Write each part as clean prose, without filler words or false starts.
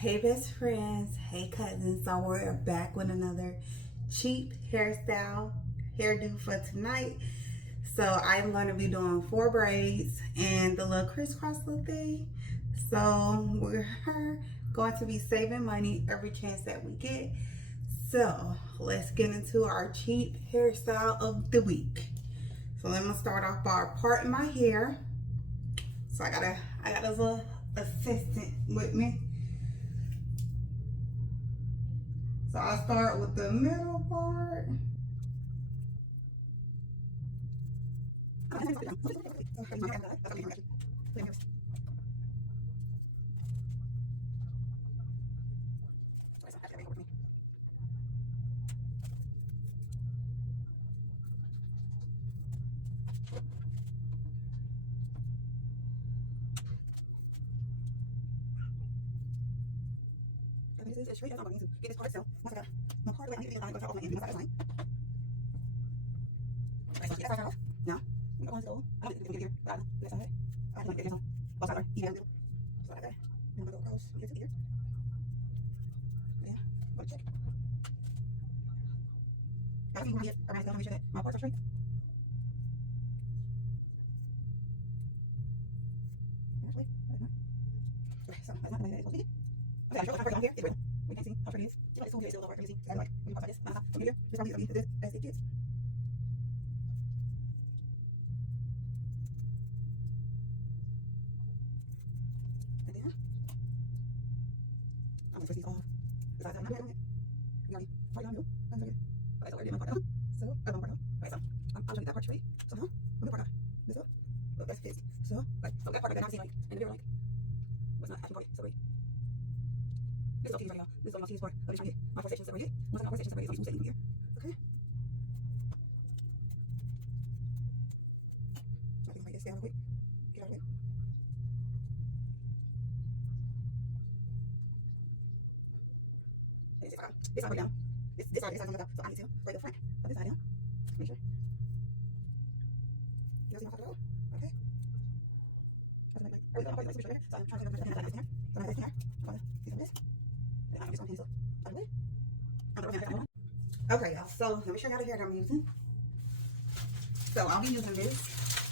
Hey best friends, hey cousins, so we're back with another cheap hairstyle hairdo for tonight. So I'm going to be doing 4 braids and the little crisscross little thing. So we're going to be saving money every chance that we get. So let's get into our cheap hairstyle of the week. So I'm gonna start off by parting my hair. So I got a little assistant with me. So I'll start with the middle part. It's straight up. I'm going to get this part so once I got my part away, I need to get the line off my end because I got this line. Right, so that's off. Now, I'm going to go. I don't think we can get here, but that's all right. I don't get this on. Both sides are even. So like that. I'm going to go across here to here. Yeah, I'm going to check. I think we're going to get around to make sure that my parts are straight. Okay, so that's not the way that it's supposed to be. Okay, I'm sure how far down here is real. We can't see how far it is. See, like, it's too good, it's a little hard to see. So, like, when you pop like this, from here, just from here, this as it gets. And then, I'm going to twist these off. Because I'm not doing it. You got me right down the middle. That's okay. Okay, so I already did my part out. So, I have one part out. Okay, so, I'm trying to get that part straight. So now, I'm going to part out. This up. Look, that's fixed. So, like, so that part that I've seen, like, in the video, like, was not actually part, so wait. This is all cheese right now. This is all my cheese part. I'm just trying to get my 4 sections separated. Once I got 4 sections separated, it's only 2 sections from here. Okay. I think I might get this down real quick. Get out of the way. And this side down. This side comes up. So I need to break the front of this side down. Make sure. You guys see how I cut it out? Okay. I have to make everything like super straight here. So I'm trying to get my hand here. So I'm going to this here. I'm going to see some of this. I'm just going to pencil out of the way. Okay, y'all. So let me show y'all the hair that I'm using. So I'll be using this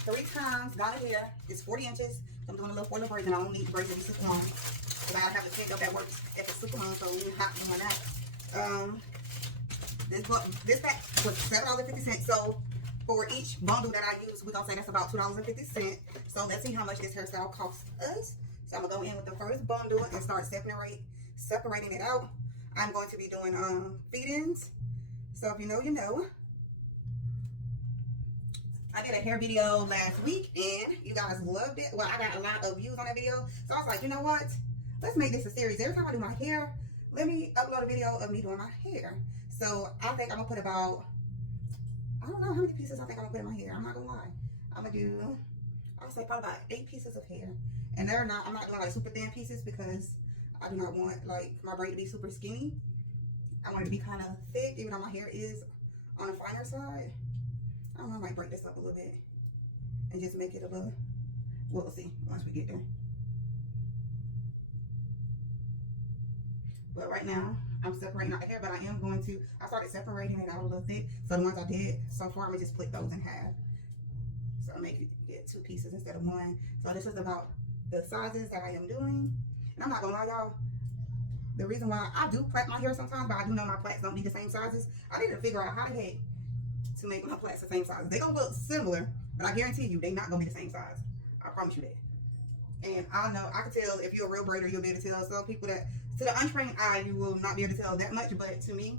3 times down the hair. It's 40 inches. So I'm doing a little 4 little braids, and I don't need the braids to be super long. Because I have to pick up that works if it's super long, so you're not doing that. This pack was $7.50. So for each bundle that I use, we're gonna say that's about $2.50. So let's see how much this hairstyle costs us. So I'm gonna go in with the first bundle and start separating it out. I'm going to be doing feed-ins. So if you know, you know. I did a hair video last week and you guys loved it. Well, I got a lot of views on that video. So I was like, you know what? Let's make this a series. Every time I do my hair, let me upload a video of me doing my hair. So I think I'm gonna put about, I don't know how many pieces I think I'm gonna put in my hair. I'm not gonna lie. I'm gonna do, I'll say probably about 8 pieces of hair. And I'm not doing like super thin pieces because I do not want like my braid to be super skinny. I want it to be kind of thick, even though my hair is on the finer side. I don't know, I might break this up a little bit and just make it a little, we'll see once we get there. But right now, I'm separating out the hair, but I started separating it out a little thick. So the ones I did so far, I'm gonna just split those in half. So I'll make it get 2 pieces instead of 1. So this is about the sizes that I am doing. And I'm not gonna lie, y'all, the reason why I do plait my hair sometimes, but I do know my plaits don't be the same sizes. I need to figure out how the heck to make my plaits the same size. They gonna look similar, but I guarantee you they're not gonna be the same size. I promise you that. And I know, I can tell if you're a real braider, you'll be able to tell. Some people that, to the untrained eye, you will not be able to tell that much, but to me,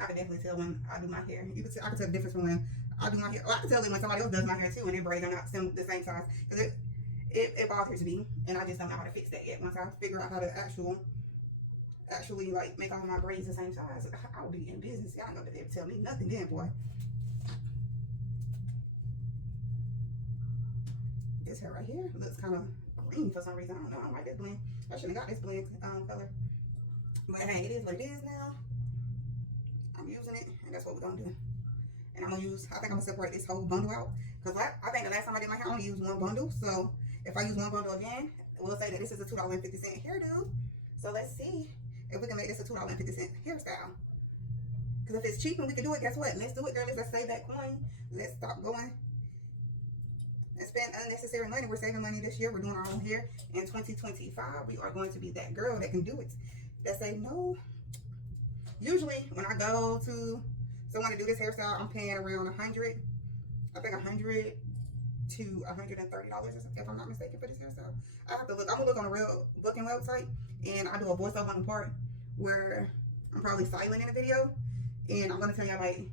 I can definitely tell when I do my hair. I can tell the difference from when I do my hair. Well, I can tell when somebody else does my hair too, and their braids are not the same size. Because it bothers me, and I just don't know how to fix that yet. Once I figure out how to actually like make all my braids the same size, I will be in business. Y'all know that they tell me nothing then, boy. This hair right here looks kind of green for some reason. I don't know. I don't like this blend. I shouldn't have got this blend color. But hey, it is what it is now. I'm using it, and that's what we're gonna do. And I'm gonna use, I think I'm gonna separate this whole bundle out. Because I think the last time I did my hair, I only used 1 bundle. So if I use 1 bundle again, we'll say that this is a $2.50 hairdo. So let's see if we can make this a $2.50 hairstyle. Because if it's cheap and we can do it, guess what? Let's do it, girl. Let's save that coin. Let's stop going and spend unnecessary money. We're saving money this year. We're doing our own hair. In 2025, we are going to be that girl that can do it. That say no. Usually, when I go to someone to do this hairstyle, I'm paying around $100. I think $100 to $130, if I'm not mistaken, for this hairstyle. I have to look. I'm gonna look on a real booking website, and I do a voiceover on the part where I'm probably silent in the video, and I'm gonna tell y'all like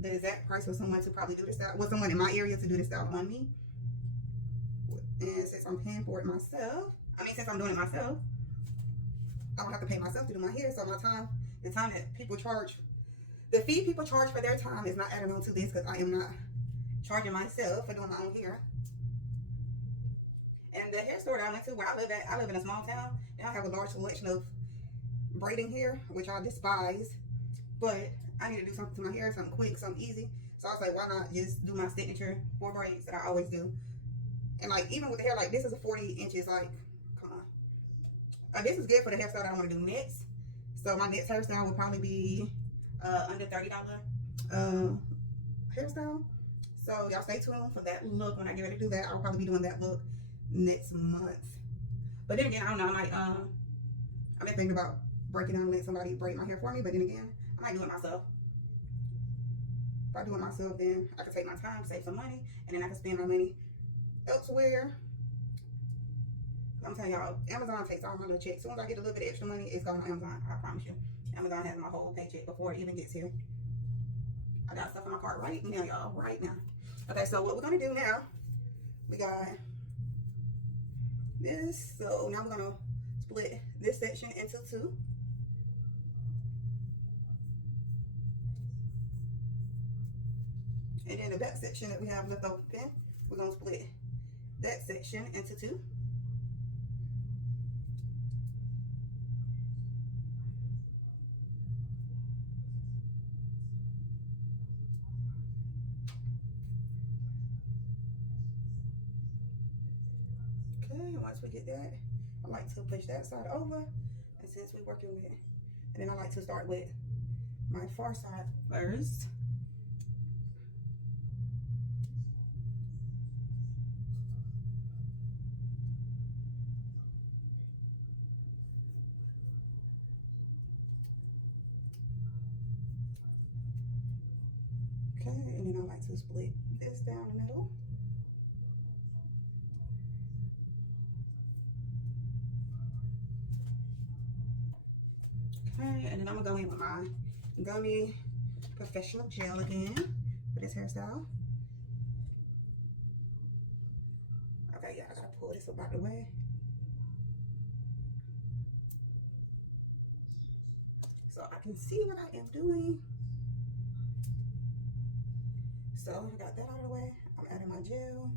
the exact price for someone to probably do this style, with someone in my area to do this style on me. And since I'm paying for it myself, since I'm doing it myself, I don't have to pay myself to do my hair. So my time, the time that people charge, the fee people charge for their time is not added on to this, because I am not charging myself for doing my own hair. And the hair store that I went to, where I live at, I live in a small town, and I have a large selection of braiding hair, which I despise, but I need to do something to my hair, something quick, something easy. So I was like, why not just do my signature 4 braids that I always do? And like, even with the hair, like this is a 40 inches, like, come on. This is good for the hairstyle that I want to do next. So my next hairstyle will probably be under $30 hairstyle. So y'all stay tuned for that look. When I get ready to do that, I'll probably be doing that look next month. But then again, I don't know, I might, I've been thinking about breaking down and letting somebody braid my hair for me, but then again, I might do it myself. If I do it myself, then I can take my time, save some money, and then I can spend my money elsewhere. I'm telling y'all, Amazon takes all my little checks. As soon as I get a little bit of extra money, it's going on Amazon. I promise you. Amazon has my whole paycheck before it even gets here. I got stuff in my cart right now, y'all. Right now. Okay, so what we're going to do now, we got this. So now we're going to split this section into 2. And then the back section that we have left open, we're going to split that section into 2. Okay, once we get that, I like to push that side over. And since we're working with it, and then I like to start with my far side first. Okay, and then I like to split this down the middle. Okay, and then I'm gonna go in with my gummy professional gel again for this hairstyle. Okay, yeah, I gotta pull this up out the way. So I can see what I am doing. So I got that out of the way. I'm adding my gel.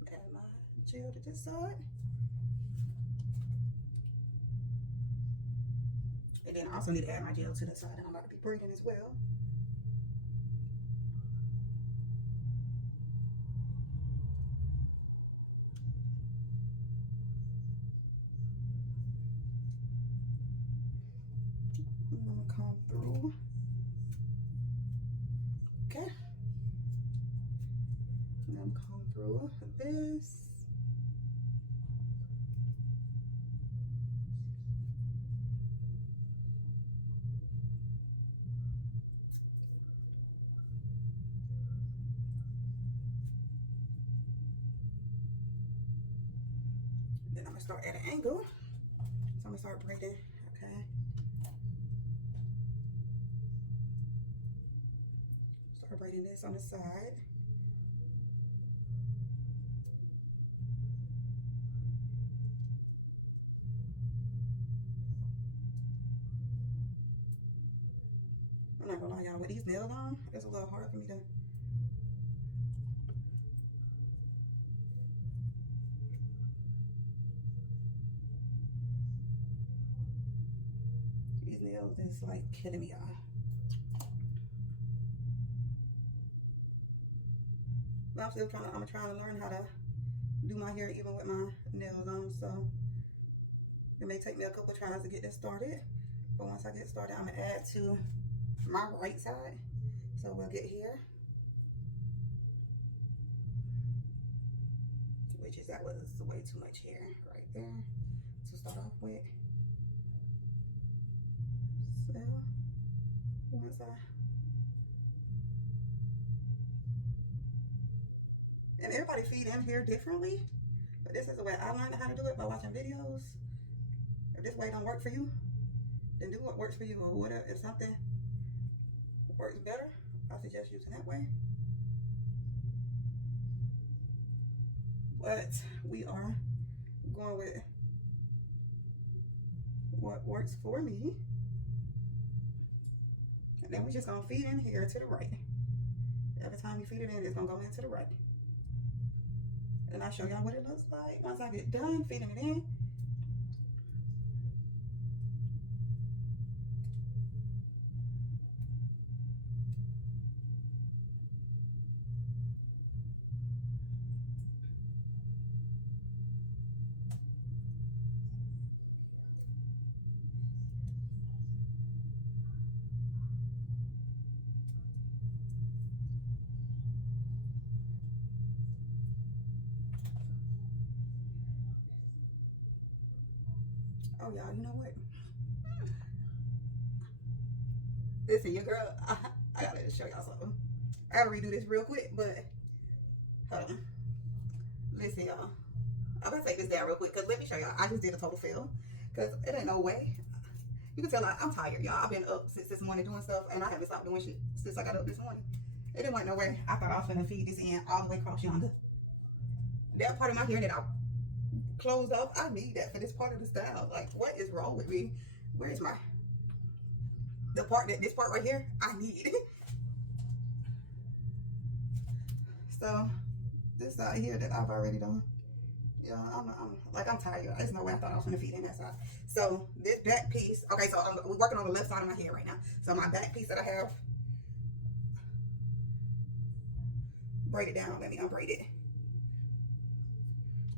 I'm adding my gel to this side. And then I also need to add my gel to the side that I'm about to be braiding as well. I'm gonna comb through. Okay. And I'm comb through this. Then I'm gonna start at an angle. So I'm gonna start braiding. Okay. Start braiding this on the side. I'm not gonna lie, y'all, with these nails on, it's a little hard for me to. These nails is like killing me, y'all. But I'm trying to learn how to do my hair even with my nails on, so It may take me a couple tries to get this started, but once I get started, I'm gonna add to my right side. So we'll get here, which is, that was way too much hair right there to start off with. So once and everybody feed in here differently, but this is the way I learned how to do it, by watching videos. If this way don't work for you, then do what works for you, or whatever. If something works better, I suggest using that way. But we are going with what works for me. And then we're just gonna feed in here to the right. Every time you feed it in, it's gonna go into the right. And I'll show y'all what it looks like once I get done feeding it in. Oh, y'all, you know what? Listen, your girl, I gotta show y'all something. I gotta redo this real quick, but hold on. Listen, y'all. I'm gonna take this down real quick, because let me show y'all. I just did a total fail, because it ain't no way. You can tell I'm tired, y'all. I've been up since this morning doing stuff, and I haven't stopped doing shit since I got up this morning. It didn't no way. I thought I was gonna feed this in all the way across yonder. That part of my hair that I closed off, I need that for this part of the style. Like, what is wrong with me? Where's my this part right here, I need. So this side here that I've already done, yeah, I'm tired. There's no way I thought I was gonna feed in that side. So this back piece, okay, so we're working on the left side of my hair right now. So my back piece that I have braided down, let me unbraid it.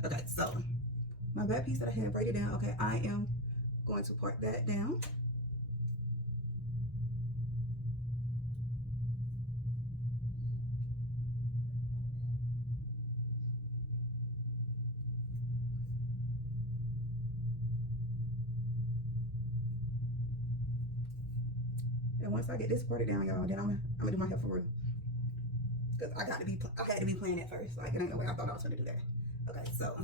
Okay, so my back piece that I have braided down, okay, I am going to part that down. And once I get this parted down, y'all, then I'm gonna do my hair for real. Cause I had to be playing at first. Like, it ain't no way I thought I was gonna do that. Okay, so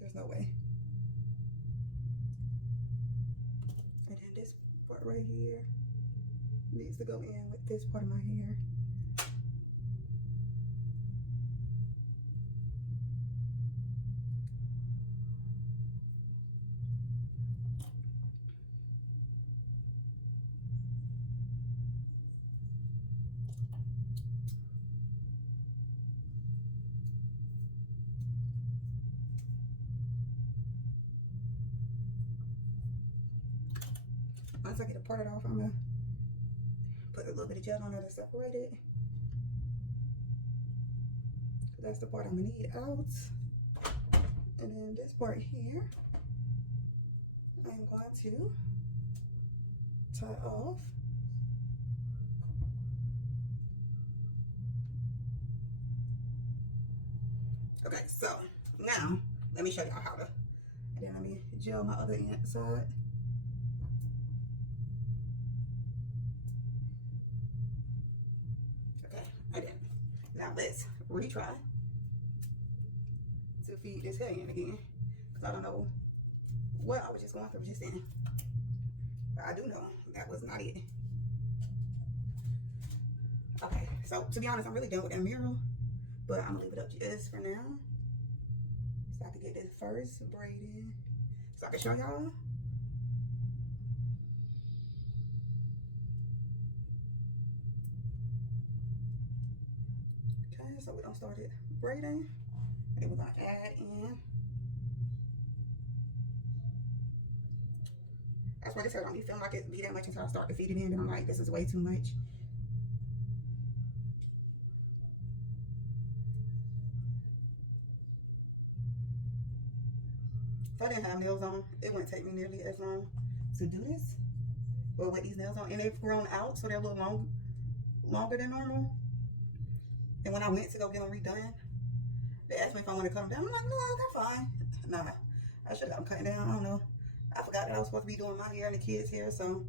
there's no way. And then this part right here needs to go in with this part of my hair. Once I get it parted off, I'm gonna put a little bit of gel on there to separate it. That's the part I'm gonna need out. And then this part here, I'm going to tie off. Okay, so now let me show y'all how to, and then let me gel my other side. Okay, I did. Now let's retry to feed this hair in again, because I don't know what I was just going through just then. But I do know that was not it. Okay, so to be honest, I'm really done with that mural, but I'm gonna leave it up just for now, so I can get this first braided, so I can show y'all. Okay, so we're gonna start it braiding, and then we're gonna add in. That's why this hair don't be feeling like it be that much until I start to feed it in, and I'm like, this is way too much. If I didn't have nails on, it wouldn't take me nearly as long to do this. But with these nails on, and they've grown out, so they're a little longer than normal. And when I went to go get them redone, they asked me if I want to cut them down. I'm like, no, they're fine. Nah, I should have got them cut down. I don't know. I forgot that I was supposed to be doing my hair and the kids' hair, so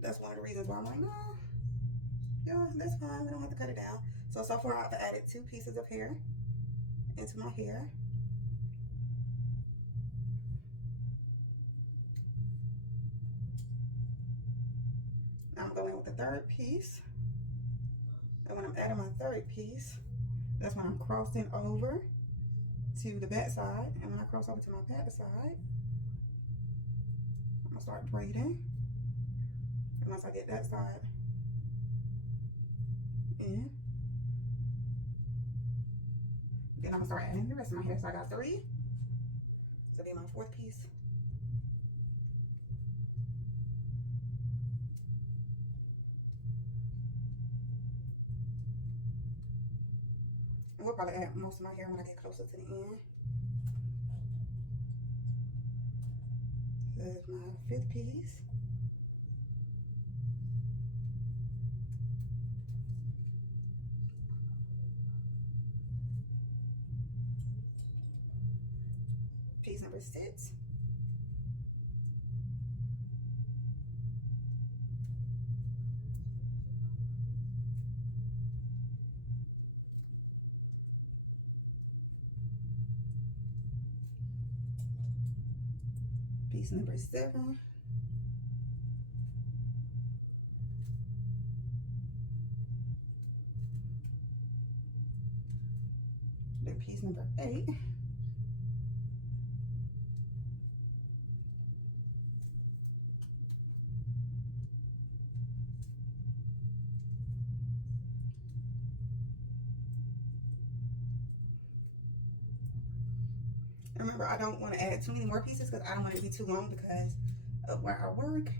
that's one of the reasons why I'm like, no, yeah, that's fine. We don't have to cut it down. So far I've added 2 pieces of hair into my hair. Now I'm going with the 3rd piece. And when I'm adding my 3rd piece, that's when I'm crossing over to the back side. And when I cross over to my back side, I'm gonna start braiding. And once I get that side in, then I'm gonna start adding the rest of my hair. So I got 3. So be my 4th piece. And we'll probably add most of my hair when I get closer to the end. There's my 5th piece. Piece number 6. Piece number 7. Then piece number 8. Remember, I don't want to add too many more pieces because I don't want it to be too long because of where I work.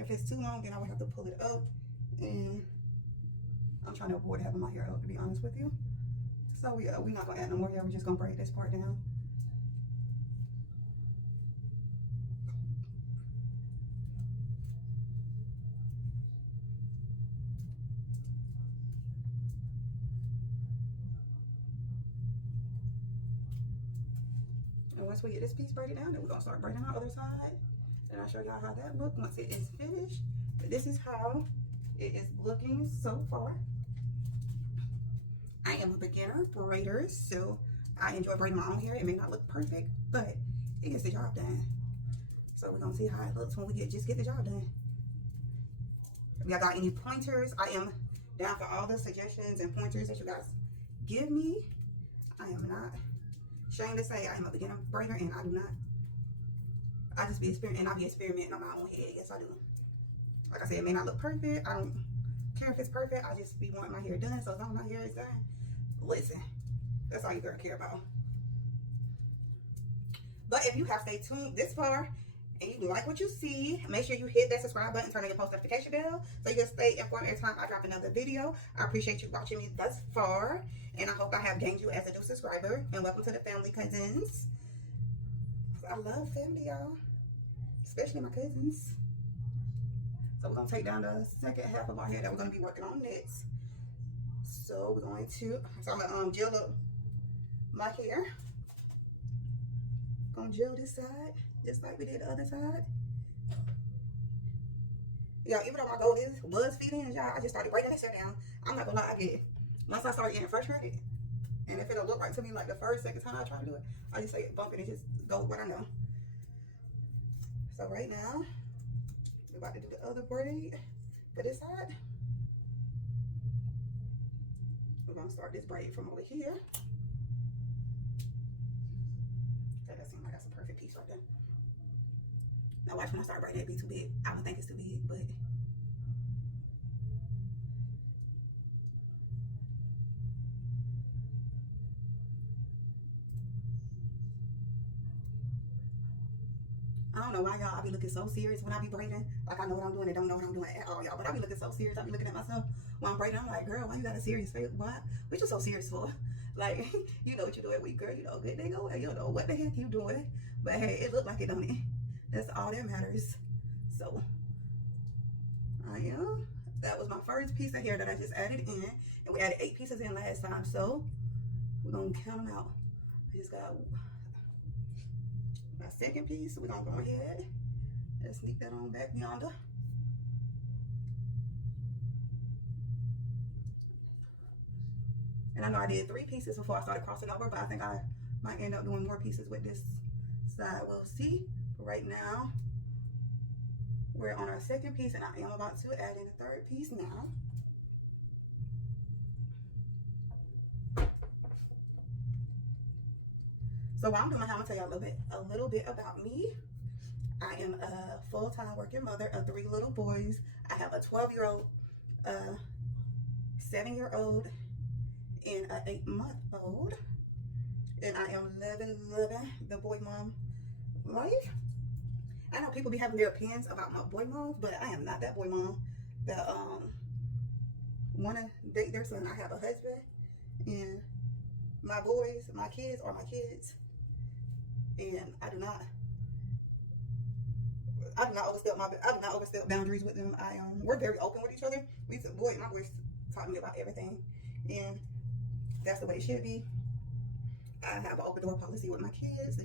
If it's too long, then I would have to pull it up, and I'm trying to avoid having my hair up, to be honest with you. So we're not gonna add no more hair. We're just gonna braid this part down. And once we get this piece braided down, then we're gonna start braiding our other side. And I'll show y'all how that looks once it is finished. But this is how it is looking so far. I am a beginner braider, so I enjoy braiding my own hair. It may not look perfect, but it gets the job done. So we're gonna see how it looks when we just get the job done. If y'all got any pointers, I am down for all the suggestions and pointers that you guys give me. I am not ashamed to say I am a beginner braider, and I just be experimenting on my own head. Yes, I do. Like I said, it may not look perfect. I don't care if it's perfect. I just be wanting my hair done. So as long as my hair is done, listen, that's all you gotta care about. But if you have stayed tuned this far and you like what you see, make sure you hit that subscribe button, turn on your post notification bell so you can stay informed every time I drop another video. I appreciate you watching me thus far, and I hope I have gained you as a new subscriber. And welcome to the family, cousins. I love family, y'all, especially my cousins. So we're gonna take down the second half of our hair that we're gonna be working on next. So I'm gonna gel up my hair. Gonna gel this side just like we did the other side. Yeah, even though my goal was feeding, y'all, I just started breaking this hair down. I'm not gonna lie, once I start getting frustrated, and if it'll look right to me like the second time I try to do it, I just say bump it and just go with what I know. So right now, we're about to do the other braid for this side. We're gonna start this braid from over here. Okay, that seems like that's a perfect piece right there. Now watch when I start braiding it be too big. I don't think it's too big, but I don't know why y'all, I be looking so serious when I be braiding. Like I know what I'm doing and don't know what I'm doing at all, y'all. But I be looking so serious. I be looking at myself while I'm braiding. I'm like, girl, why you got a serious face? What you so serious for? Like, you know what you're doing, weak girl. You know, good day go. You don't know what the heck you doing. But hey, it looked like it, don't it? That's all that matters. So, that was my first piece of hair that I just added in. And we added 8 pieces in last time. So, we're going to count them out. I just got my second piece. We're going to go ahead and sneak that on back yonder. And I know I did 3 pieces before I started crossing over, but I think I might end up doing more pieces with this side. We'll see. But right now, we're on our second piece, and I am about to add in a third piece now. So while I'm doing my hair, I'm gonna tell y'all a little bit about me. I am a full-time working mother of 3 little boys. I have a 12-year-old, 7-year-old, and an 8-month-old. And I am living the boy mom life. I know people be having their opinions about my boy moms, but I am not that boy mom that want to date their son. I have a husband, and my boys, my kids are my kids, and I do not overstep boundaries with them. We're very open with each other. My boys taught me about everything, and that's the way it should be. I have an open door policy with my kids.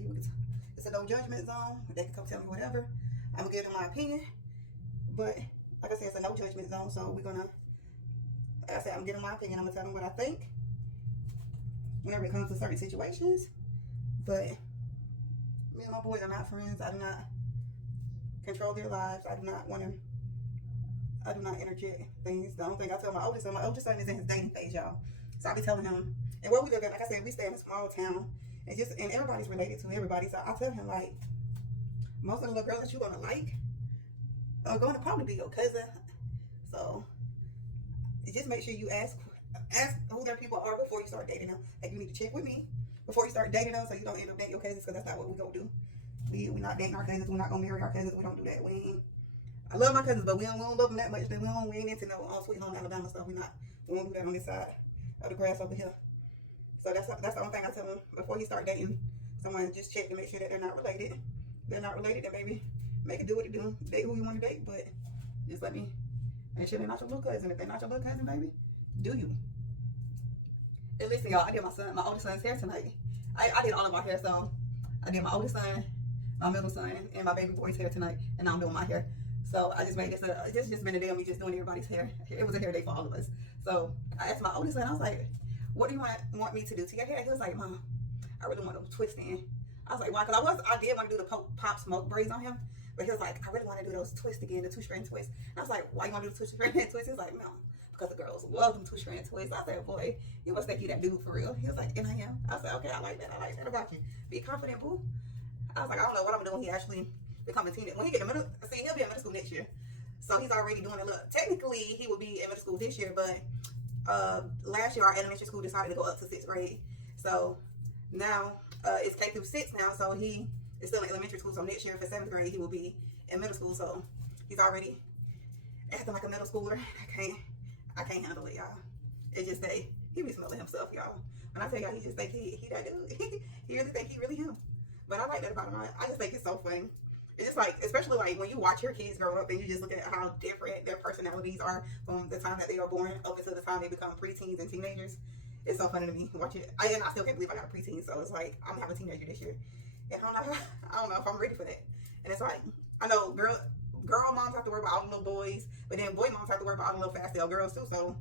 It's a no judgment zone. They can come tell me whatever. I'm gonna give them my opinion, but like I said, it's a no judgment zone. So like I said, I'm giving my opinion. I'm gonna tell them what I think whenever it comes to certain situations. But me and my boys are not friends. I do not control their lives. I do not interject things. The only thing I tell my oldest son is in his dating phase, y'all. So I be telling him, and where we live at, like I said, we stay in a small town, and everybody's related to everybody. So I tell him, like, most of the little girls that you're gonna like are going to probably be your cousin. So just make sure you ask who their people are before you start dating them. Like, you need to check with me before you start dating them, so you don't end up dating your cousins, because that's not what we gonna do. We're not dating our cousins. We're not gonna marry our cousins. We don't do that. I love my cousins, but we don't love them that much. We ain't into no Sweet Home Alabama stuff. We won't do that on this side of the grass over here. So that's the only thing I tell them before you start dating someone. Just check to make sure that they're not related. If they're not related, then maybe make it do what it do. Date who you want to date, but just let me make sure they're not your little cousin. If they're not your little cousin, baby, do you? And listen, y'all, I did my oldest son's hair tonight. I did all of our hair, so I did my oldest son, my middle son, and my baby boy's hair tonight, and now I'm doing my hair. So I just made this. This has just been a day of me just doing everybody's hair. It was a hair day for all of us. So I asked my oldest son, I was like, "What do you want me to do to your hair?" He was like, "Mom, I really want to twist in." I was like, "Why?" Because I did want to do the pop smoke braids on him, but he was like, "I really want to do those twists again, the 2-strand twists." And I was like, "Why you want to do the 2-strand twists?" He was like, "No, because the girls love them 2-strand twists." I said, "Boy, you must think you that dude for real." He was like, "And I am." I said, "Okay, I like that. I like that about you. Be confident, boo." I was like, "I don't know what I'm doing." He actually become a teenager. When he get to he'll be in middle school next year. So he's already doing a little. Technically, he will be in middle school this year, but last year our elementary school decided to go up to 6th grade. So now it's K through 6 now. So he is still in elementary school. So next year for 7th grade, he will be in middle school. So he's already acting like a middle schooler. I can't handle it, y'all. It's just that he be smelling himself, y'all. When I tell y'all, he just think he that dude. He really think he really him. But I like that about him. I just think it's so funny. It's just like, especially like when you watch your kids grow up and you just look at how different their personalities are from the time that they are born up until the time they become preteens and teenagers. It's so funny to me watch it. I still can't believe I got a preteen, so it's like I'm gonna have a teenager this year. And I don't know if I'm ready for that. And it's like, I know girl moms have to worry about all the little boys, but then boy moms have to worry about all the little fast tail girls too. So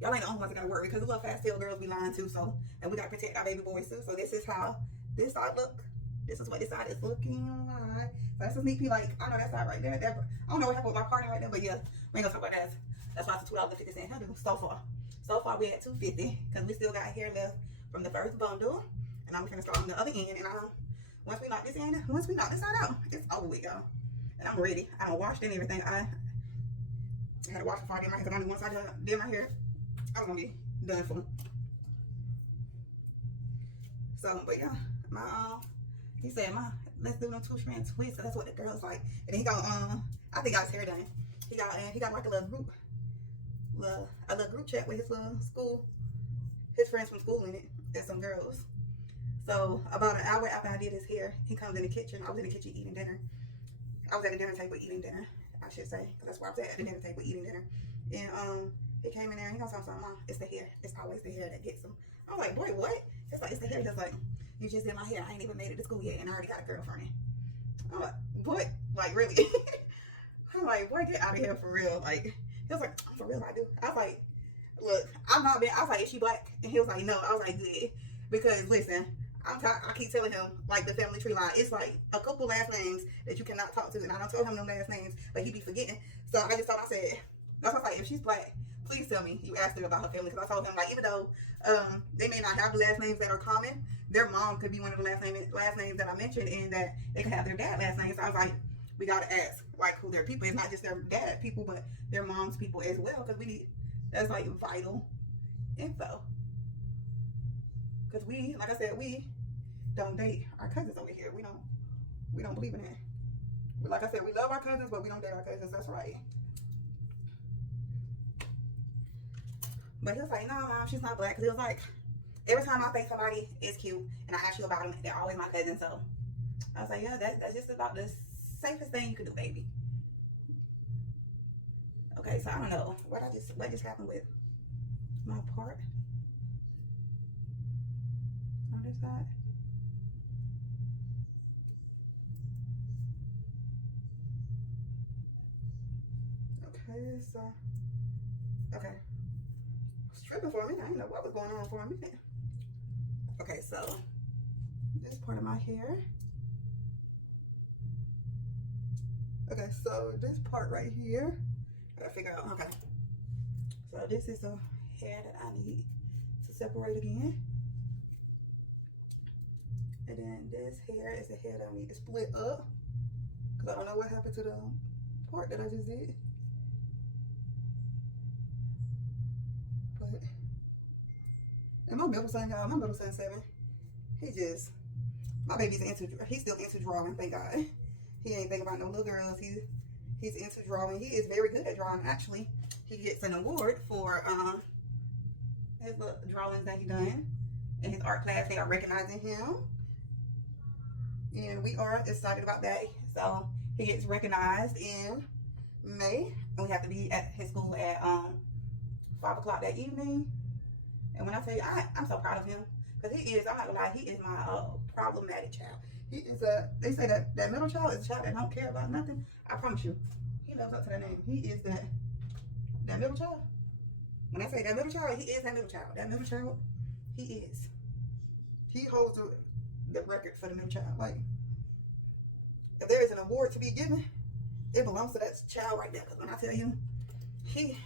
y'all ain't the only ones that gotta worry, because the little fast tail girls be lying too. So, and we gotta protect our baby boys too. So this is how this side look. This is what this side is looking like. So that's a sneak peek. Like, I know that side right there. I don't know what happened with my party right there, but yeah, we ain't gonna talk about that. That's why it's $2.50 hairdo so far. So far we at $2.50 because we still got hair left from the first bundle, and I'm gonna start on the other end. And once we knock this side out, it's over with, y'all. And I'm ready. I done washed and everything. I had to wash before I did my hair, because only once I did my hair, I was gonna be done for. So, but yeah, he said, let's do them 2-strand twists. So that's what the girls like. And then he got, I think he got his hair done. He got like a little group chat with his little school his friends from school in it and some girls. So about an hour after I did his hair, he comes in the kitchen. I was in the kitchen eating dinner. I was at the dinner table eating dinner, I should say, because that's where I was at the dinner table eating dinner. And he came in there and he goes, Mom, it's the hair. It's always the hair that gets him. I was like, boy, what? It's like, it's the hair. He was like, you just did my hair. I ain't even made it to school yet, and I already got a girlfriend. I'm like, what? Like, really? I'm like, boy, get out of here for real. Like, he was like, for real, I do. I was like, look, I'm not bad. I was like, is she black? And he was like, no. I was like, good. Because, listen, I keep telling him, like, the family tree line, it's like a couple last names that you cannot talk to. And I don't tell him no last names, but he be forgetting. So I just told him, I said, that's why I was like, if she's black, please tell me you asked her about her family. Because I told him, like, even though they may not have the last names that are common, their mom could be one of the last names that I mentioned, and that they could have their dad last name. So I was like, we got to ask, like, who their people is. Not just their dad people, but their mom's people as well. Because we need, that's, like, vital info. Because we, like I said, we don't date our cousins over here. We don't believe in that. But like I said, we love our cousins, but we don't date our cousins. That's right. But he was like, no, Mom, she's not black. Because he was like, every time I think somebody is cute and I ask you about them, they're always my cousin. So I was like, yeah, that's just about the safest thing you could do, baby. Okay, so I don't know what just happened with my part on this side. Okay, so okay. I was tripping for a minute. I didn't know what was going on for a minute. Okay, so this part of my hair. Okay, so this part right here, I gotta figure out. Okay, so this is a hair that I need to separate again, and then this hair is the hair that I need to split up because I don't know what happened to the part that I just did. But and my middle son, y'all, my middle son 7, my baby's he's still into drawing, thank God. He ain't thinking about no little girls. He's into drawing. He is very good at drawing, actually. He gets an award for his little drawings that he done in his art class. They are recognizing him, and we are excited about that. So he gets recognized in May, and we have to be at his school at 5 o'clock that evening. And when I say I'm so proud of him, because he is, I'm not gonna lie, he is my problematic child. He is they say that middle child is a child that don't care about nothing. I promise you, he lives up to that name. He is that middle child. When I say that middle child, he is that middle child. That middle child, he is. He holds the record for the middle child. Like, if there is an award to be given, it belongs to that child right there. Because when I tell you, he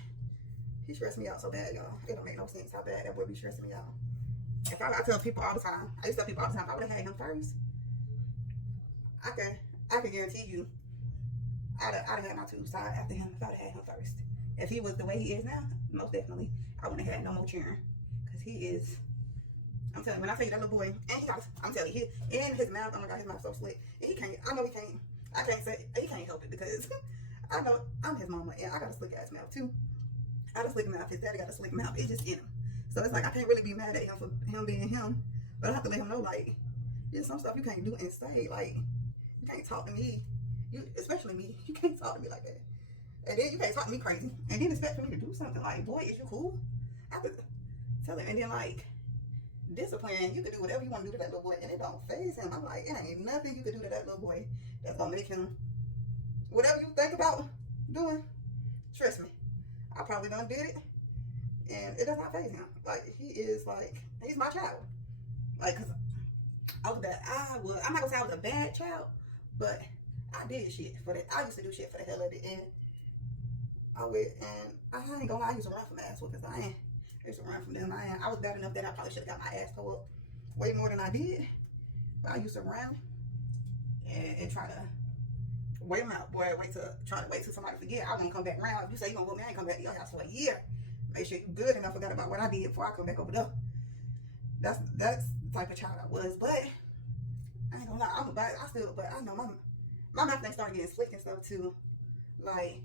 stressed me out so bad, y'all. It don't make no sense how bad that boy be stressing me out. I tell people all the time, I used to tell people all the time, if I would have had him first, I can guarantee you, I'd have had my tubes tied after him if I'd have had him first. If he was the way he is now, most definitely, I wouldn't have had no more cheering. Because he is, I'm telling you, when I tell you that little boy, and I'm telling you, in his mouth, oh my God, his mouth's so slick. And I can't say, he can't help it because I know I'm his mama and I got a slick ass mouth too. I got a slick mouth, his daddy got a slick mouth, it's just in him. So it's like, I can't really be mad at him for him being him, but I have to let him know, like, there's some stuff you can't do and say, like, you can't talk to me, especially me, you can't talk to me like that. And then you can't talk to me crazy. And then expect me to do something like, boy, is you cool? I have to tell him. And then, like, discipline, you can do whatever you want to do to that little boy, and it don't faze him. I'm like, it ain't nothing you can do to that little boy that's going to make him, whatever you think about doing, trust me, I probably done did it, and it does not faze him. Like, he is, like, he's my child. Like, because I'm not going to say I was a bad child, but I did shit for that. I used to do shit for the hell of it, and I ain't gonna lie, I used to run from ass whoopings. I used to run from them. I was bad enough that I probably should have got my ass tore up way more than I did. But I used to run and try to wait them out, boy. Try to wait till somebody forget. I won't come back around. If you say you gonna whoop me, I ain't come back to your house for a year. Make sure you good enough forgot about what I did before I come back over there. That's the type of child I was. But I ain't gonna lie, but I know my mouth ain't started getting slick and stuff too. Like,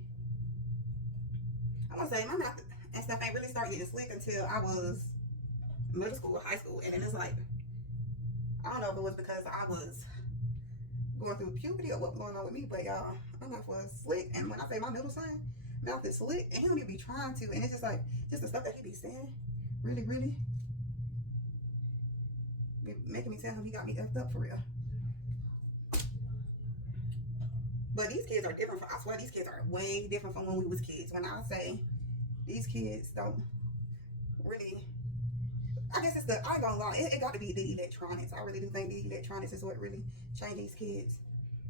I'm gonna say my mouth and stuff ain't really started getting slick until I was middle school or high school. And then it's like, I don't know if it was because I was going through puberty or what was going on with me, but y'all, my mouth was slick. And when I say my middle son, mouth is slick, and he don't even be trying to. And it's just like, just the stuff that he be saying, really, really be making me tell him he got me effed up for real. But these kids are different. I swear these kids are way different from when we was kids. When I say these kids don't really, I guess it's I ain't gonna lie, it got to be the electronics. I really do think the electronics is what really changed these kids.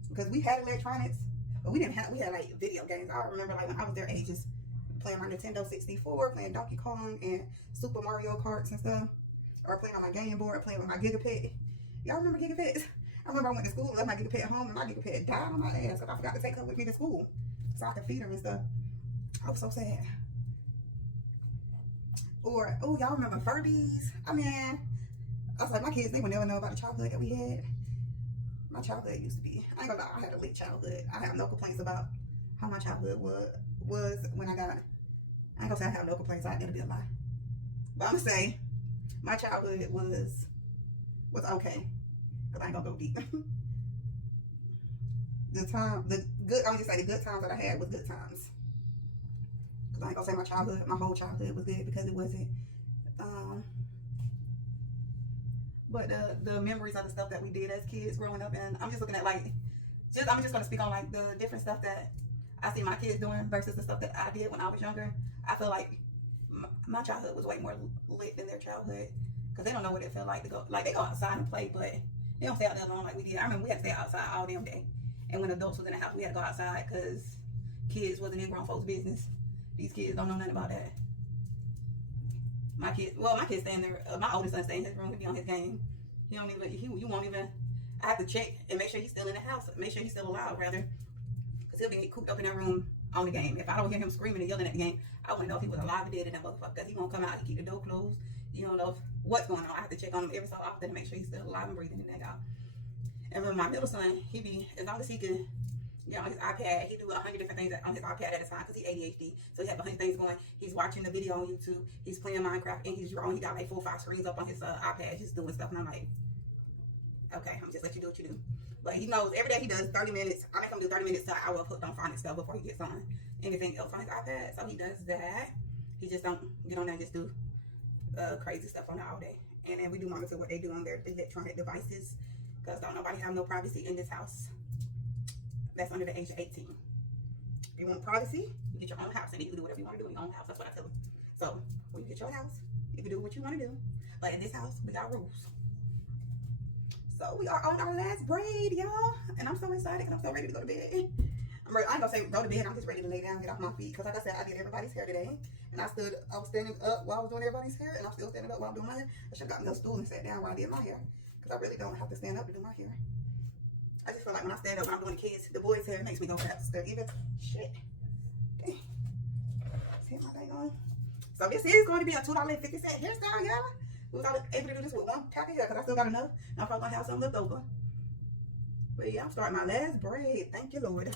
Because we had electronics, but we had like video games. I remember like when I was their ages, playing my Nintendo 64, playing Donkey Kong and Super Mario Karts and stuff. Or playing on my Game Boy, playing with my Gigapet. Y'all remember Gigapets? I remember I went to school and left my Gigapet at home, and my Gigapet died on my ass because I forgot to take her with me to school so I could feed her and stuff. I was so sad. Or, oh, y'all remember Furbies? I mean, I was like, my kids, they would never know about the childhood that we had. My childhood used to be, I ain't gonna lie, I had a late childhood. I have no complaints about how my childhood was when I got, I ain't gonna say I have no complaints, that'll be a lie. But I'm gonna say, my childhood was okay. Cause I ain't gonna go deep. I'm just saying the good times that I had was good times. Cause I ain't gonna say my whole childhood was good because it wasn't. But the memories of the stuff that we did as kids growing up, and I'm just looking at I'm just gonna speak on like the different stuff that I see my kids doing versus the stuff that I did when I was younger. I feel like my childhood was way more lit than their childhood. Because they don't know what it felt like to go. Like, they go outside and play, but they don't stay out there alone like we did. I remember we had to stay outside all damn day. And when adults was in the house, we had to go outside because kids wasn't in grown folks' business. These kids don't know nothing about that. My kids stay in there. My oldest son stay in his room. He be on his game. You won't even, I have to check and make sure he's still in the house. Make sure he's still alive, rather. Because he'll be cooped up in that room on the game. If I don't hear him screaming and yelling at the game, I want to know if he was alive or dead in that motherfucker. Because he won't come out and keep the door closed. You don't know what's going on. I have to check on him every so often to make sure he's still alive and breathing in that guy. And when my middle son, he be, as long as he can get on his iPad, he do 100 different things on his iPad at a time because he ADHD. So he have 100 things going. He's watching the video on YouTube. He's playing Minecraft and he's drawing. He got like 4 or 5 screens up on his iPad. He's doing stuff and I'm like, okay, I'm just let you do what you do. But he knows every day he does 30 minutes. I make him do 30 minutes to an hour of hooked on phonics stuff before he gets on anything else on his iPad. So he does that. He just don't get on there and just do crazy stuff on there all day. And then we do monitor what they do on their electronic devices because don't nobody have no privacy in this house that's under the age of 18. If you want privacy, you get your own house and you can do whatever you want to do in your own house. That's what I tell them. So when you get your house, you can do what you want to do. But in this house, we got rules. So we are on our last braid, y'all. And I'm so excited and I'm so ready to go to bed. I ain't gonna say go to bed. I'm just ready to lay down and get off my feet. Because like I said, I did everybody's hair today. And I was standing up while I was doing everybody's hair. And I'm still standing up while I'm doing my hair. I should have gotten a stool and sat down while I did my hair. Because I really don't have to stand up to do my hair. I just feel like when I stand up when I'm doing the boys' hair, it makes me go faster. Even shit. Dang. See my thing on. So this is going to be a $2.50 hairstyle, y'all. We was able to do this with one pack of hair because I still got enough. And I'm probably gonna have some left over. But yeah, I'm starting my last braid. Thank you, Lord.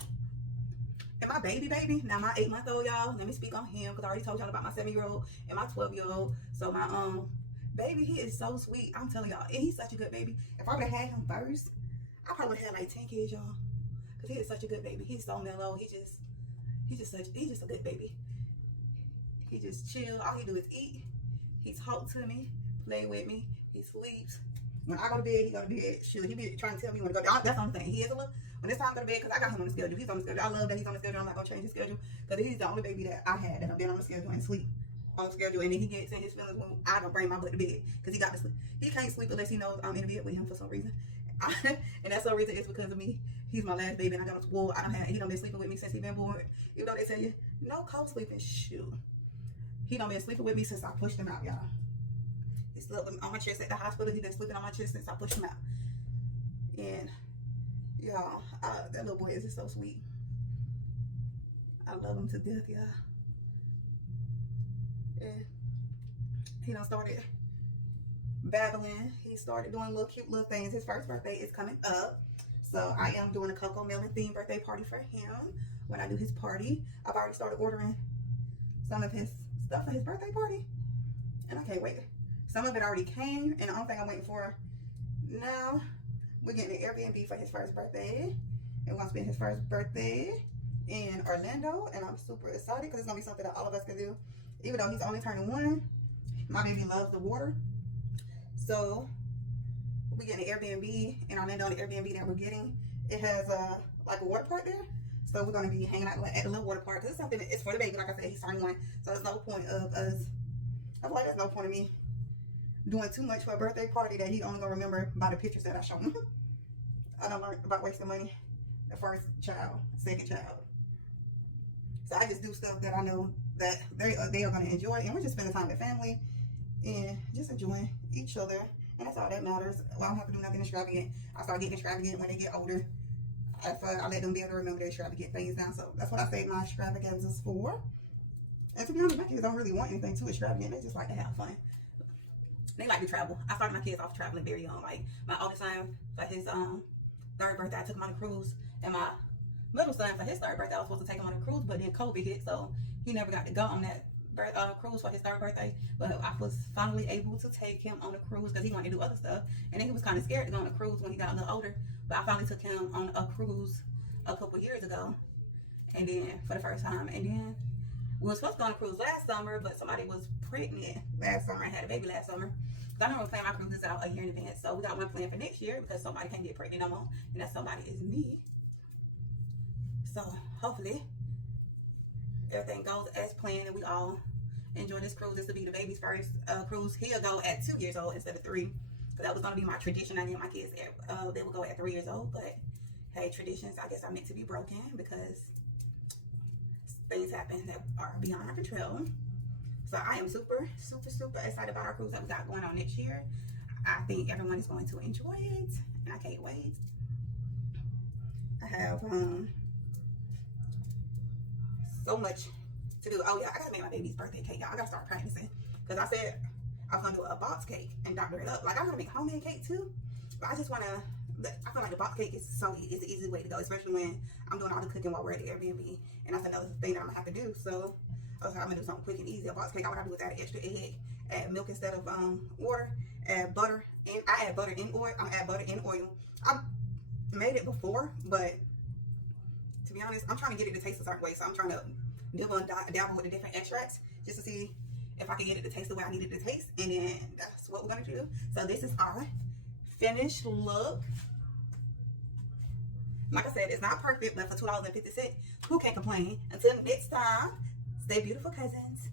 And my baby, now my 8-month-old, y'all, let me speak on him because I already told y'all about my 7-year-old and my 12-year-old. So my baby, he is so sweet. I'm telling y'all, and he's such a good baby. If I would have had him first, I probably would have had like 10 kids, y'all. Because he is such a good baby. He's so mellow. He's just a good baby. He just chill. All he do is eat. He's talk to me, play with me. He sleeps. When I go to bed, he go to bed. Shoot, he be trying to tell me when to go. That's the only thing. He is a little. When it's time to go to bed, because I got him on the schedule. He's on the schedule. I love that he's on the schedule. I'm not gonna change his schedule because he's the only baby that I had that I've been on the schedule and sleep on the schedule. And then he gets in his feelings when I don't bring my butt to bed because he got to sleep. He can't sleep unless he knows I'm in bed with him for some reason. And that's some reason it's because of me. He's my last baby and I got him spoiled. He done been sleeping with me since he been born. Even though they tell you no co-sleeping, shoot. He done been sleeping with me since I pushed him out, y'all. He slept on my chest at the hospital. He been sleeping on my chest since I pushed him out. And y'all, that little boy is just so sweet. I love him to death, y'all. And he done started babbling. He started doing cute little things. His first birthday is coming up. So I am doing a Coco Melon themed birthday party for him when I do his party. I've already started ordering some of his stuff for his birthday party. And I can't wait Some of it already came, and the only thing I'm waiting for now, we're getting an Airbnb for his first birthday. It wants to be his first birthday in Orlando, and I'm super excited because it's gonna be something that all of us can do. Even though he's only turning 1, my baby loves the water. So we getting an Airbnb in Orlando. The Airbnb that we're getting, it has like a water park there. So we're gonna be hanging out at the little water park because it's something. It's for the baby. Like I said, he's turning 1, so there's no point of us. I feel like there's no point of me doing too much for a birthday party that he only gonna remember by the pictures that I show him. I don't learn about wasting money. The first child, second child. So I just do stuff that I know that they are gonna enjoy, and we're just spending time with family and just enjoying each other, and that's all that matters. Well, I don't have to do nothing extravagant. I start getting extravagant when they get older. I let them be able to remember their extravagant things now. So that's what I save my extravaganzas for. And to be honest, my kids don't really want anything too extravagant. They just like to have fun. They like to travel. I started my kids off traveling very young. Like my oldest son, for his 3rd birthday, I took him on a cruise, and my middle son, for his 3rd birthday, I was supposed to take him on a cruise, but then COVID hit, so he never got to go on that cruise for his 3rd birthday. But I was finally able to take him on a cruise because he wanted to do other stuff, and then he was kind of scared to go on a cruise when he got a little older. But I finally took him on a cruise a couple years ago, and then for the first time. And then we were supposed to go on a cruise last summer, but somebody was pregnant last summer and had a baby last summer. I don't really plan my cruises out a year in advance, so we got one planned for next year because somebody can't get pregnant no more, and that somebody is me. So hopefully everything goes as planned and we all enjoy this cruise. This will be the baby's first cruise. He'll go at 2 years old instead of 3, because that was going to be my tradition. I knew my kids they would go at 3 years old, but hey, traditions I guess are meant to be broken because things happen that are beyond our control. So I am super excited about our cruise that we got going on next year. I think everyone is going to enjoy it, and I can't wait. I have so much to do. Oh yeah, I gotta make my baby's birthday cake, y'all. I gotta start practicing because I said I was gonna do a box cake and doctor it up. Like I gotta make homemade cake too, but I just wanna. I feel like the box cake is the easy way to go, especially when I'm doing all the cooking while we're at the Airbnb, and that's another thing that I'm gonna have to do. So I'm gonna do something quick and easy. A box cake, all I gotta do is add an extra egg, add milk instead of water, add butter, and I add butter in oil. I add butter in oil. I've made it before, but to be honest, I'm trying to get it to taste a certain way. So I'm trying to dabble with the different extracts just to see if I can get it to taste the way I need it to taste, and then that's what we're gonna do. So this is our finished look. Like I said, it's not perfect, but for $2.50, who can't complain? Until next time, stay beautiful, cousins.